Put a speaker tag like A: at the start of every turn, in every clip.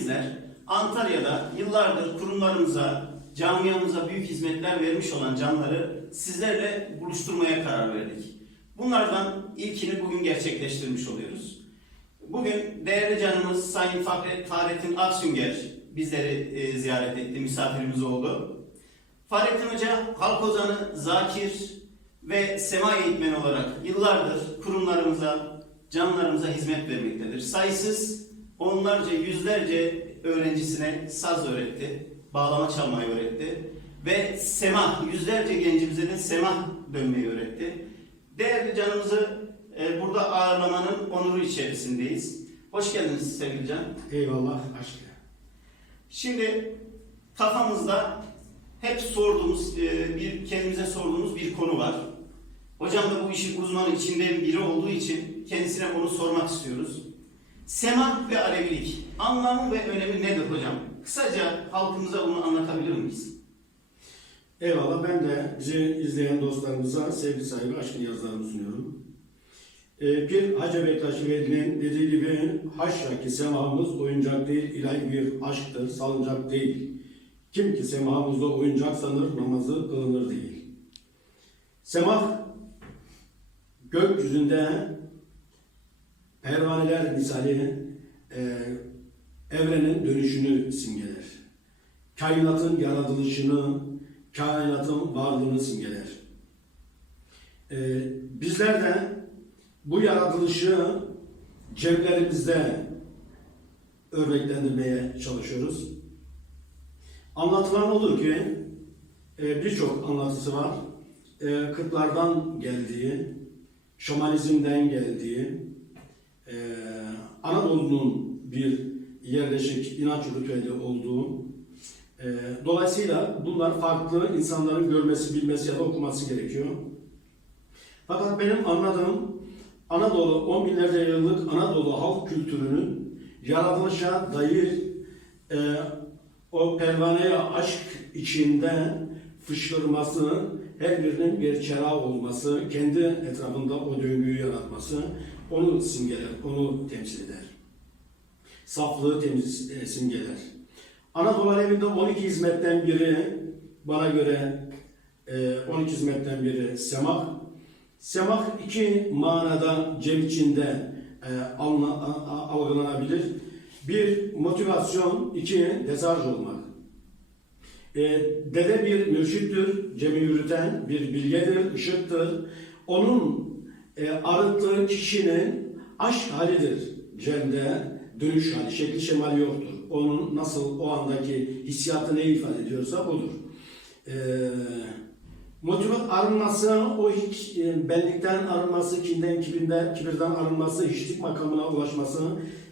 A: bizler Antalya'da yıllardır kurumlarımıza, camiamıza büyük hizmetler vermiş olan canları sizlerle buluşturmaya karar verdik. Bunlardan ilkini bugün gerçekleştirmiş oluyoruz. Bugün değerli canımız Sayın Fahre- Fahrettin Aksünger bizleri e, ziyaret etti, misafirimiz oldu. Fahrettin Hoca halk ozanı, zakir ve sema eğitmeni olarak yıllardır kurumlarımıza, canlarımıza hizmet vermektedir. Sayısız onlarca, yüzlerce öğrencisine saz öğretti, bağlama çalmayı öğretti ve sema, yüzlerce gencimize de sema dönmeyi öğretti. Değerli canımızı e, burada ağırlamanın onuru içerisindeyiz. Hoş geldiniz sevgili can.
B: Eyvallah aşkına.
A: Şimdi kafamızda hep sorduğumuz, e, bir kendimize sorduğumuz bir konu var. Hocam da bu işin uzmanı içinden biri olduğu için kendisine onu sormak istiyoruz. Sema ve Alevilik anlamı ve önemi nedir hocam? Kısaca halkımıza bunu anlatabilir miyiz?
B: Eyvallah ben de bizi izleyen dostlarımıza sevgi sahibi aşkın yazılarımı sunuyorum. Ee, bir Hacı Bektaş Veli'nin dediği gibi haşa ki semahımız oyuncak değil ilahi bir aşktır, salıncak değil. Kim ki semahımızda oyuncak sanır namazı kılınır değil. Semah gökyüzünde pervaneler misali e, evrenin dönüşünü simgeler. Kainatın yaratılışını, kainatın varlığını simgeler. Ee, bizler de bu yaratılışı cevlerimizde örneklendirmeye çalışıyoruz. Anlatılan olur ki e, birçok anlatısı var. E, Kırklardan geldiği, şamanizmden geldiği, e, Anadolu'nun bir yerleşik inanç ritüeli olduğu, e, dolayısıyla bunlar farklı insanların görmesi, bilmesi ya da okuması gerekiyor. Fakat benim anladığım Anadolu, on binlerce yıllık Anadolu halk kültürünün yaratılışa dair e, o pervaneye aşk içinde fışkırması, her birinin bir çera olması, kendi etrafında o döngüyü yaratması onu simgeler, onu temsil eder. Saflığı temiz, e, simgeler. Anadolu Alevi'nde 12 hizmetten biri bana göre e, 12 hizmetten biri semah. Semah iki manada cem içinde e, algılanabilir. Bir motivasyon, iki desarj olmak. E, dede bir mürşittir, cemi yürüten bir bilgedir, ışıktır. Onun e, arıttığı kişinin aşk halidir cemde, dönüş hali, şekli şemali yoktur. Onun nasıl o andaki hissiyatı ne ifade ediyorsa odur. E, motive arınması, o hiç e, benlikten arınması, kinden, kibinden, kibirden arınması, hiçlik makamına ulaşması,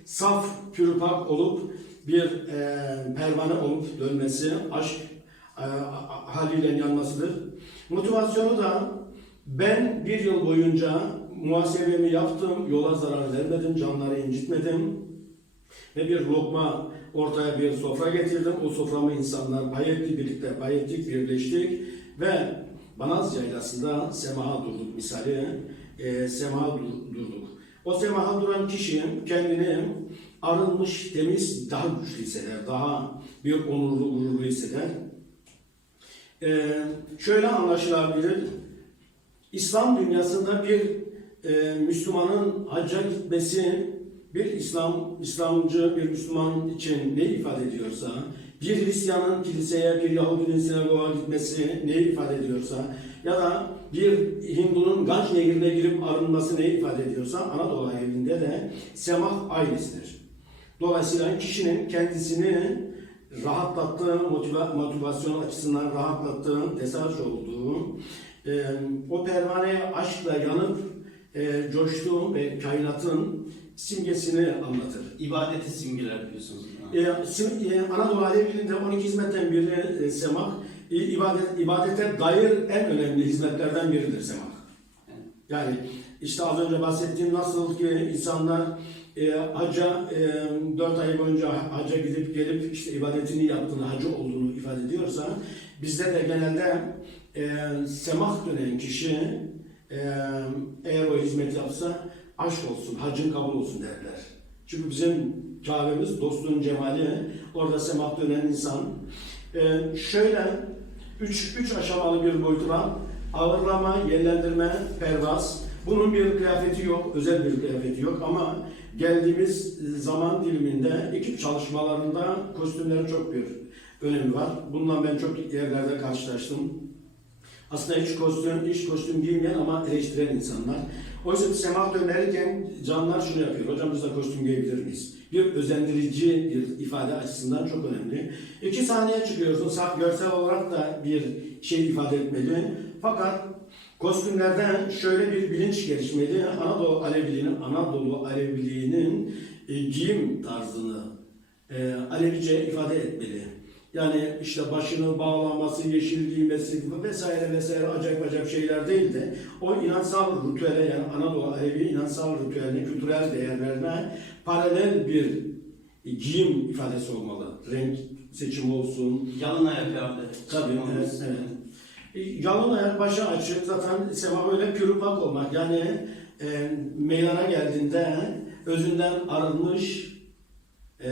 B: saf, pürpak olup bir e, pervane olup dönmesi, aşk e, haliyle yanmasıdır. Motivasyonu da ben bir yıl boyunca muhasebemi yaptım, yola zarar vermedim, canları incitmedim ve bir lokma ortaya bir sofra getirdim. O soframı insanlar pay birlikte pay birleştik ve Banaz Yaylası'nda semaha durduk misali, e, semaha dur- durduk. O semaha duran kişi kendini arınmış, temiz, daha güçlü hisseder, daha bir onurlu, gururlu hisseder. Ee, şöyle anlaşılabilir. İslam dünyasında bir e, Müslümanın hacca gitmesi bir İslam İslamcı bir Müslüman için ne ifade ediyorsa, bir Hristiyanın kiliseye, bir Yahudinin sinagoga gitmesi ne ifade ediyorsa ya da bir Hindunun Ganj nehrine girip arınması ne ifade ediyorsa Anadolu evinde de semah aynısıdır. Dolayısıyla kişinin kendisini rahatlattığı, motiva- motivasyon açısından rahatlattığı, desarj olduğu, e, o pervaneye aşkla yanıp e, coştuğu ve kainatın simgesini anlatır.
A: İbadeti simgeler diyorsunuz.
B: E, sim- e, Anadolu Aleviliğinde 12 hizmetten biri e, semak, e, ibadet, ibadete dair en önemli hizmetlerden biridir semak. Yani işte az önce bahsettiğim nasıl ki insanlar e, hacca e, 4 ay boyunca hacca gidip gelip işte ibadetini yaptığını, hacı olduğunu ifade ediyorsa bizde de genelde e, semah dönen kişi e, eğer o hizmet yapsa aşk olsun, hacın kabul olsun derler. Çünkü bizim Kabe'miz dostluğun cemali, orada semak dönen insan. E, şöyle üç, üç aşamalı bir boyutu var. Ağırlama, yerlendirme, pervaz. Bunun bir kıyafeti yok, özel bir kıyafeti yok ama geldiğimiz zaman diliminde ekip çalışmalarında kostümlerin çok bir önemi var. Bununla ben çok yerlerde karşılaştım. Aslında hiç kostüm, hiç kostüm giymeyen ama eleştiren insanlar. Oysa biz semak dönerken canlar şunu yapıyor. Hocam biz de kostüm giyebilir miyiz? Bir özendirici bir ifade açısından çok önemli. İki sahneye çıkıyorsun. Saf görsel olarak da bir şey ifade etmeli. Fakat kostümlerden şöyle bir bilinç gelişmeli. Anadolu Aleviliğinin, Anadolu Aleviliğinin e, giyim tarzını e, Alevice ifade etmeli. Yani işte başını bağlaması, yeşil giymesi vesaire vesaire acayip acayip şeyler değil de o inansal ritüele yani Anadolu Alevi inansal ritüeline, kültürel değerlerine paralel bir giyim ifadesi olmalı. Renk seçimi olsun.
A: Yalın ayak herhalde.
B: Tabii, evet, evet. E, Yalın ayak başı açık zaten sema böyle pürüpak olmak yani e, meydana geldiğinde özünden arınmış e,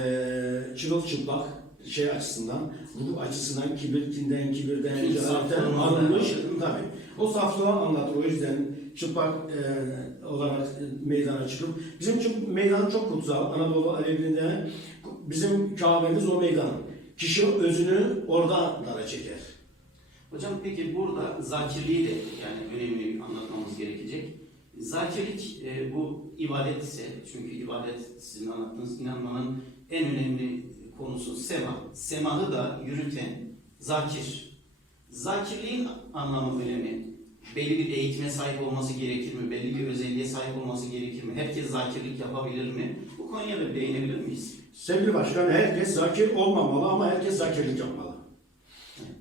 B: çırılçıplak şey açısından, ruh açısından kibirkinden, kibirden, cehaletten arınmış. Tabii. O saflığı anlatır. O yüzden çıplak e, olarak e, meydana çıkıp bizim için meydan çok kutsal. Anadolu Alevi'nde bizim Kabe'miz o meydan. Kişi özünü orada dara çeker.
A: Hocam peki burada zakirliği de yani önemli anlatmamız gerekecek. Zakirlik e, bu ibadet ise çünkü ibadet sizin anlattığınız inanmanın en önemli konusu sema. Semahı da yürüten zakir. Zakirliğin anlamı önemi. Belli bir eğitime sahip olması gerekir mi? Belli bir özelliğe sahip olması gerekir mi? Herkes zakirlik yapabilir mi? Bu konuya da değinebilir miyiz?
B: Sevgili başkan, herkes zakir olmamalı ama herkes zakirlik yapmalı.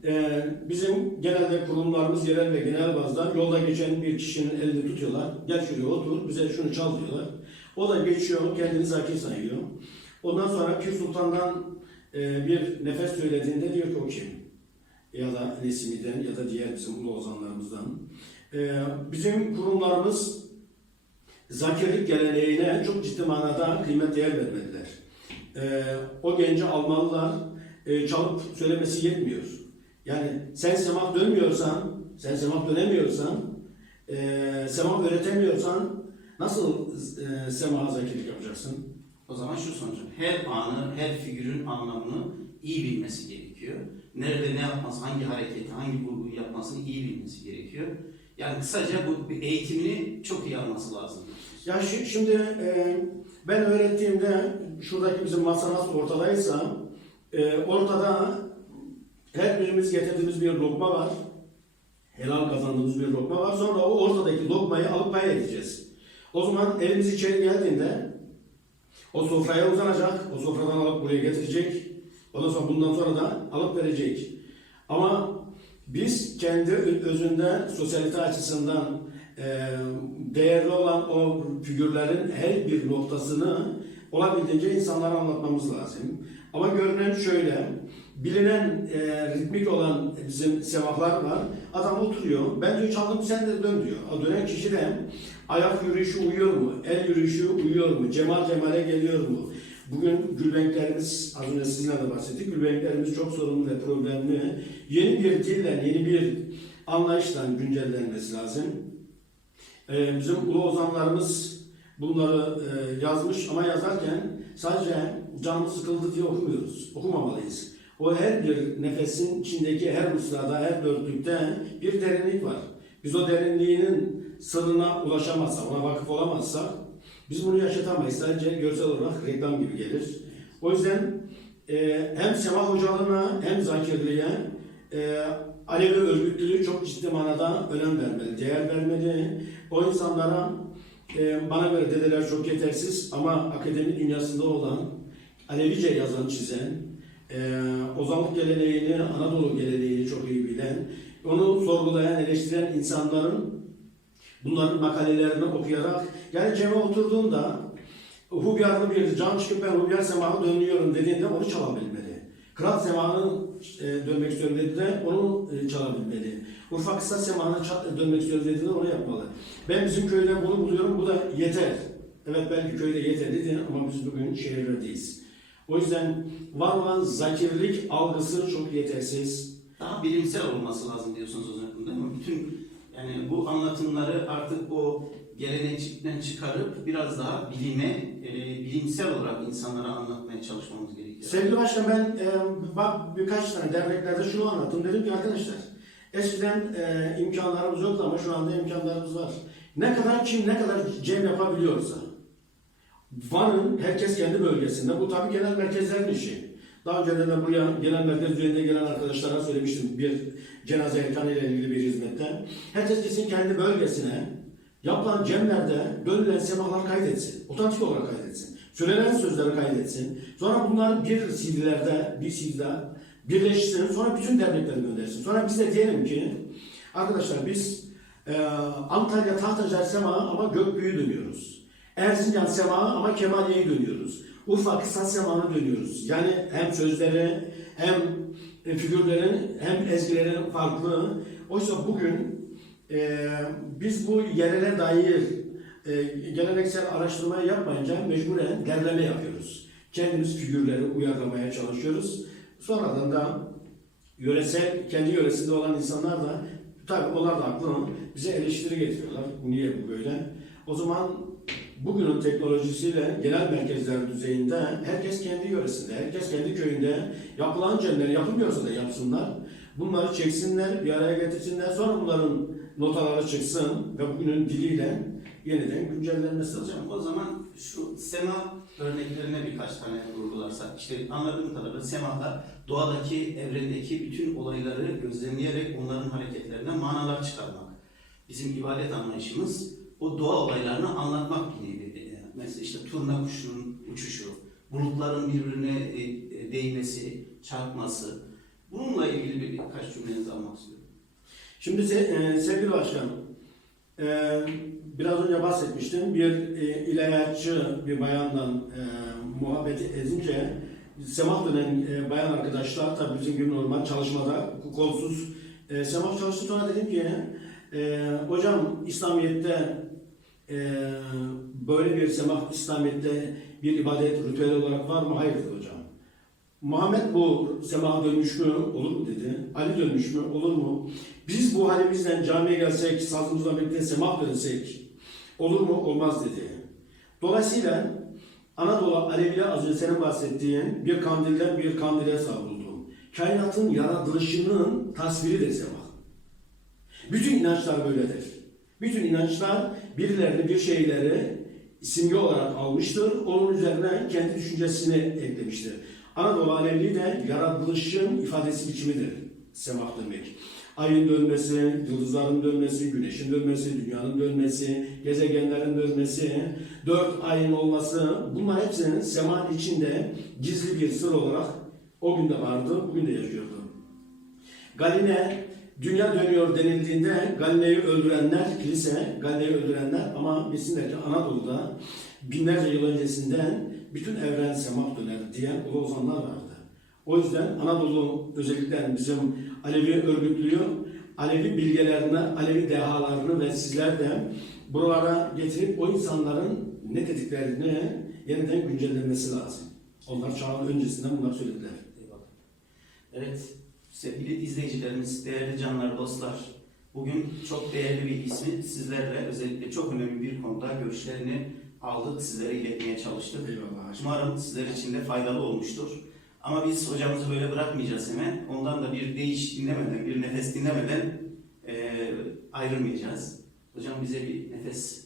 B: Ee, bizim genelde kurumlarımız yerel ve genel bazda yolda geçen bir kişinin elini tutuyorlar. Gel şuraya otur, bize şunu çal diyorlar. O da geçiyor, kendini zakir sayıyor. Ondan sonra Pir Sultan'dan e, bir nefes söylediğinde diyor ki o kim? Ya da Nesimi'den ya da diğer bizim ulu ozanlarımızdan. Ee, bizim kurumlarımız zakirlik geleneğine çok ciddi manada kıymet değer vermediler. Ee, o genci almalılar, e, çalıp söylemesi yetmiyor. Yani sen semak dönmüyorsan, sen semak dönemiyorsan, e, semak öğretemiyorsan nasıl e, sema zakirlik yapacaksın?
A: O zaman şu sonucu. Her anı, her figürün anlamını iyi bilmesi gerekiyor. Nerede ne yapması, hangi hareketi, hangi vurguyu yapmasını iyi bilmesi gerekiyor. Yani kısaca bu eğitimini çok iyi alması lazım.
B: Ya şi- şimdi e, ben öğrettiğimde şuradaki bizim masa ortadaysa e, ortada her birimiz getirdiğimiz bir lokma var. Helal kazandığımız bir lokma var. Sonra o ortadaki lokmayı alıp pay edeceğiz. O zaman elimiz içeri geldiğinde o sofraya uzanacak. O sofradan alıp buraya getirecek. Ondan sonra bundan sonra da alıp verecek. Ama biz kendi özünde sosyalite açısından e, değerli olan o figürlerin her bir noktasını olabildiğince insanlara anlatmamız lazım. Ama görünen şöyle, bilinen e, ritmik olan bizim sevaplar var. Adam oturuyor, ben diyor çaldım sen de dön diyor. O dönen kişi de ayak yürüyüşü uyuyor mu, el yürüyüşü uyuyor mu, cemal cemale geliyor mu? Bugün gülbenklerimiz, az önce sizinle de bahsettik, gülbenklerimiz çok sorunlu ve problemli. Yeni bir dille, yeni bir anlayışla güncellenmesi lazım. Ee, bizim ulu ozanlarımız bunları e, yazmış ama yazarken sadece canımız sıkıldı diye okumuyoruz. Okumamalıyız. O her bir nefesin içindeki her mısrada, her dörtlükte bir derinlik var. Biz o derinliğinin sırrına ulaşamazsak, ona vakıf olamazsak biz bunu yaşatamayız. Sadece görsel olarak reklam gibi gelir. O yüzden e, hem Sema hocalığına hem zakirliğe e, Alevi örgütlülüğü çok ciddi manada önem vermeli, değer vermeli. O insanlara e, bana göre dedeler çok yetersiz ama akademi dünyasında olan Alevice yazan, çizen, e, ozanlık geleneğini, Anadolu geleneğini çok iyi bilen, onu sorgulayan, eleştiren insanların bunların makalelerini okuyarak yani ceme oturduğunda Hubyarlı bir can çıkıp ben Hubyar semahı dönüyorum dediğinde onu çalabilmeli. Kırat semahını e, dönmek istiyorum dediğinde onu e, çalabilmeli. Urfa kısa semahına ça- dönmek istiyorum dediğinde onu yapmalı. Ben bizim köyde bunu buluyorum, bu da yeter. Evet belki köyde yeter dedi ama biz bugün şehirlerdeyiz. O yüzden var olan zakirlik algısı çok yetersiz.
A: Daha bilimsel olması lazım diyorsunuz hocam değil mi? Bütün yani bu anlatımları artık o gelenekçilikten çıkarıp biraz daha bilime, e, bilimsel olarak insanlara anlatmaya çalışmamız gerekiyor.
B: Sevgili Başkan ben e, bak birkaç tane derneklerde şunu anlattım. Dedim ki arkadaşlar eskiden e, imkanlarımız yoktu ama şu anda imkanlarımız var. Ne kadar kim ne kadar cem yapabiliyorsa. Van'ın herkes kendi bölgesinde. Bu tabii genel merkezlerin işi. Daha önce de buraya genel merkez düzenine gelen arkadaşlara söylemiştim bir cenaze erkanı ile ilgili bir hizmette. Herkes gitsin kendi bölgesine yapılan cemlerde dönülen semahlar kaydetsin. Otantik olarak kaydetsin. Söylenen sözleri kaydetsin. Sonra bunları bir CD'lerde, bir CD'de birleştirin. Sonra bütün derneklere göndersin. Sonra biz de diyelim ki arkadaşlar biz e, Antalya Tahtacar Sema ama Gökbüyü dönüyoruz. Erzincan Sema ama Kemaliye'yi dönüyoruz. Urfa Kısas Sema'nı dönüyoruz. Yani hem sözleri hem e, figürlerin hem ezgilerin farklı. Oysa bugün e, biz bu yerele dair e, geleneksel araştırmayı yapmayınca mecburen derleme yapıyoruz. Kendimiz figürleri uyarlamaya çalışıyoruz. Sonradan da yöresel, kendi yöresinde olan insanlar da tabii onlar da haklı bize eleştiri getiriyorlar. Niye bu böyle? O zaman bugünün teknolojisiyle genel merkezler düzeyinde herkes kendi yöresinde, herkes kendi köyünde yapılan cemleri yapılmıyorsa da yapsınlar. Bunları çeksinler, bir araya getirsinler. Sonra bunların notaları çıksın ve bugünün diliyle yeniden güncellenmesi lazım.
A: O zaman şu sema örneklerine birkaç tane vurgularsak, işte anladığım kadarıyla semada doğadaki, evrendeki bütün olayları gözlemleyerek onların hareketlerinden manalar çıkarmak. Bizim ibadet anlayışımız o doğa olaylarını anlatmak turna kuşunun uçuşu, bulutların birbirine e, e, değmesi, çarpması. Bununla ilgili bir birkaç cümlenizi almak istiyorum.
B: Şimdi se- e, sevgili başkan, e, biraz önce bahsetmiştim. Bir e, ilahiyatçı bir bayandan e, muhabbet edince semah dönen e, bayan arkadaşlar tabii bizim gibi normal çalışmada kolsuz semah çalıştı. Sonra dedim ki hocam İslamiyet'te e, böyle bir semah İslamiyet'te bir ibadet ritüeli olarak var mı? Hayır dedi hocam. Muhammed bu semaha dönmüş mü? Olur mu dedi. Ali dönmüş mü? Olur mu? Biz bu halimizden camiye gelsek, sazımızla birlikte semah dönsek olur mu? Olmaz dedi. Dolayısıyla Anadolu Alevi'de az önce senin bahsettiğin bir kandilden bir kandile savruldu. Kainatın yaratılışının tasviridir semah. Bütün inançlar böyledir. Bütün inançlar birilerini bir şeyleri simge olarak almıştır. Onun üzerine kendi düşüncesini eklemiştir. Anadolu Alevliği de yaratılışın ifadesi biçimidir. Semah demek. Ayın dönmesi, yıldızların dönmesi, güneşin dönmesi, dünyanın dönmesi, gezegenlerin dönmesi, dört ayın olması bunlar hepsinin semanın içinde gizli bir sır olarak o günde vardı, bugün de yaşıyordu. Galine dünya dönüyor denildiğinde Galile'yi öldürenler, kilise Galile'yi öldürenler ama bilsinler ki Anadolu'da binlerce yıl öncesinden bütün evren semah döner diyen ulu ozanlar vardı. O yüzden Anadolu özellikle bizim Alevi örgütlüyor. Alevi bilgelerine, Alevi dehalarını ve sizler de buralara getirip o insanların ne dediklerini yeniden güncellenmesi lazım. Onlar çağın öncesinden bunları söylediler.
A: Evet, sevgili izleyicilerimiz, değerli canlar, dostlar. Bugün çok değerli bir ismi sizlerle özellikle çok önemli bir konuda görüşlerini aldık, sizlere iletmeye çalıştık.
B: Eyvallah.
A: Umarım sizler için de faydalı olmuştur. Ama biz hocamızı böyle bırakmayacağız hemen. Ondan da bir değiş dinlemeden, bir nefes dinlemeden eee, ayrılmayacağız. Hocam bize bir nefes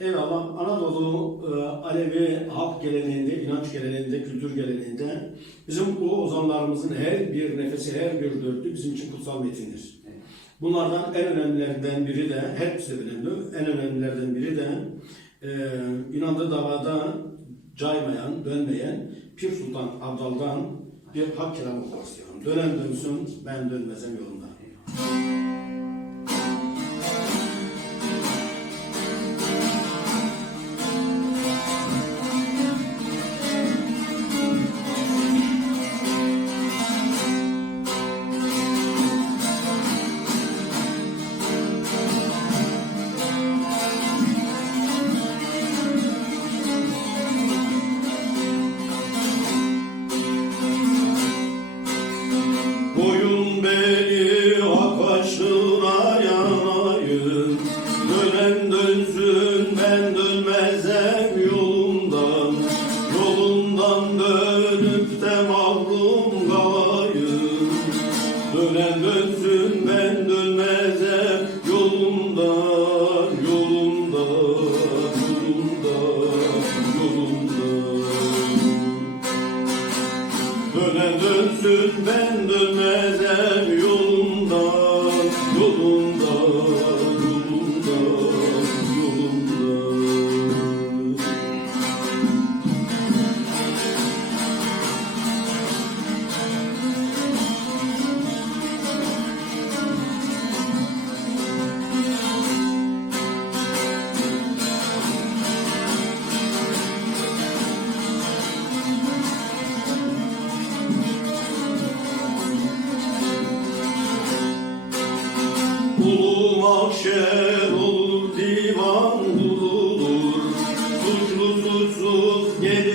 B: Eyvallah. Anadolu e, Alevi halk geleneğinde, inanç geleneğinde, kültür geleneğinde bizim bu ozanlarımızın her bir nefesi, her bir dörtlü bizim için kutsal metindir.
A: Evet.
B: Bunlardan en önemlilerinden biri de, hepsi önemli, en önemlilerden biri de e, inandığı davada caymayan, dönmeyen Pir Sultan Abdal'dan bir hak kelamı istiyorum. Dönen dönsün, ben dönmezem yolunda. ben mahşer olur divan kurulur Suçlu suçsuz gelir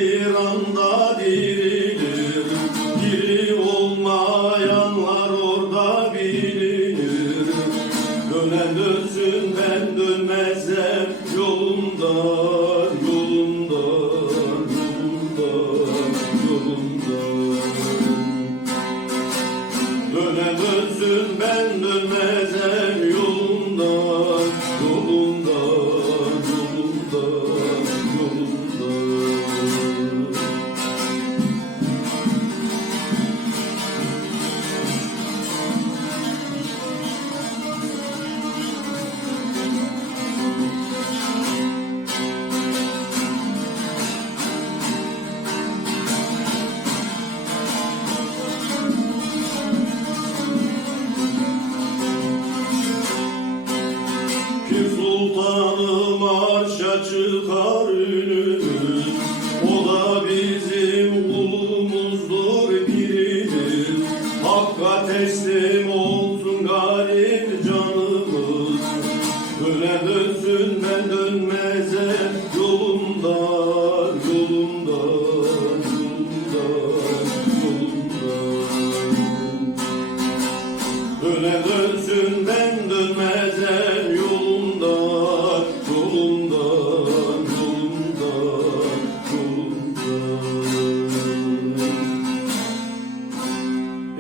B: Darülü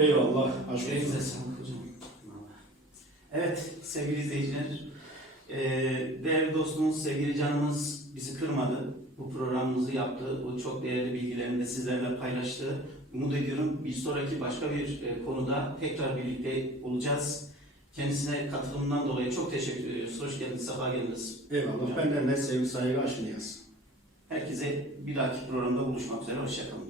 B: Eyvallah. Aşk
A: Elinize sağlık hocam. Evet sevgili izleyiciler, eee, değerli dostumuz, sevgili canımız bizi kırmadı. Bu programımızı yaptı, o çok değerli bilgilerini de sizlerle paylaştı. Umut ediyorum bir sonraki başka bir e, konuda tekrar birlikte olacağız. Kendisine katılımından dolayı çok teşekkür ediyoruz. Hoş geldiniz, sefa geldiniz.
B: Eyvallah. Benden de sevgi saygı aşk niyaz.
A: Herkese bir dahaki programda buluşmak üzere. Hoşçakalın.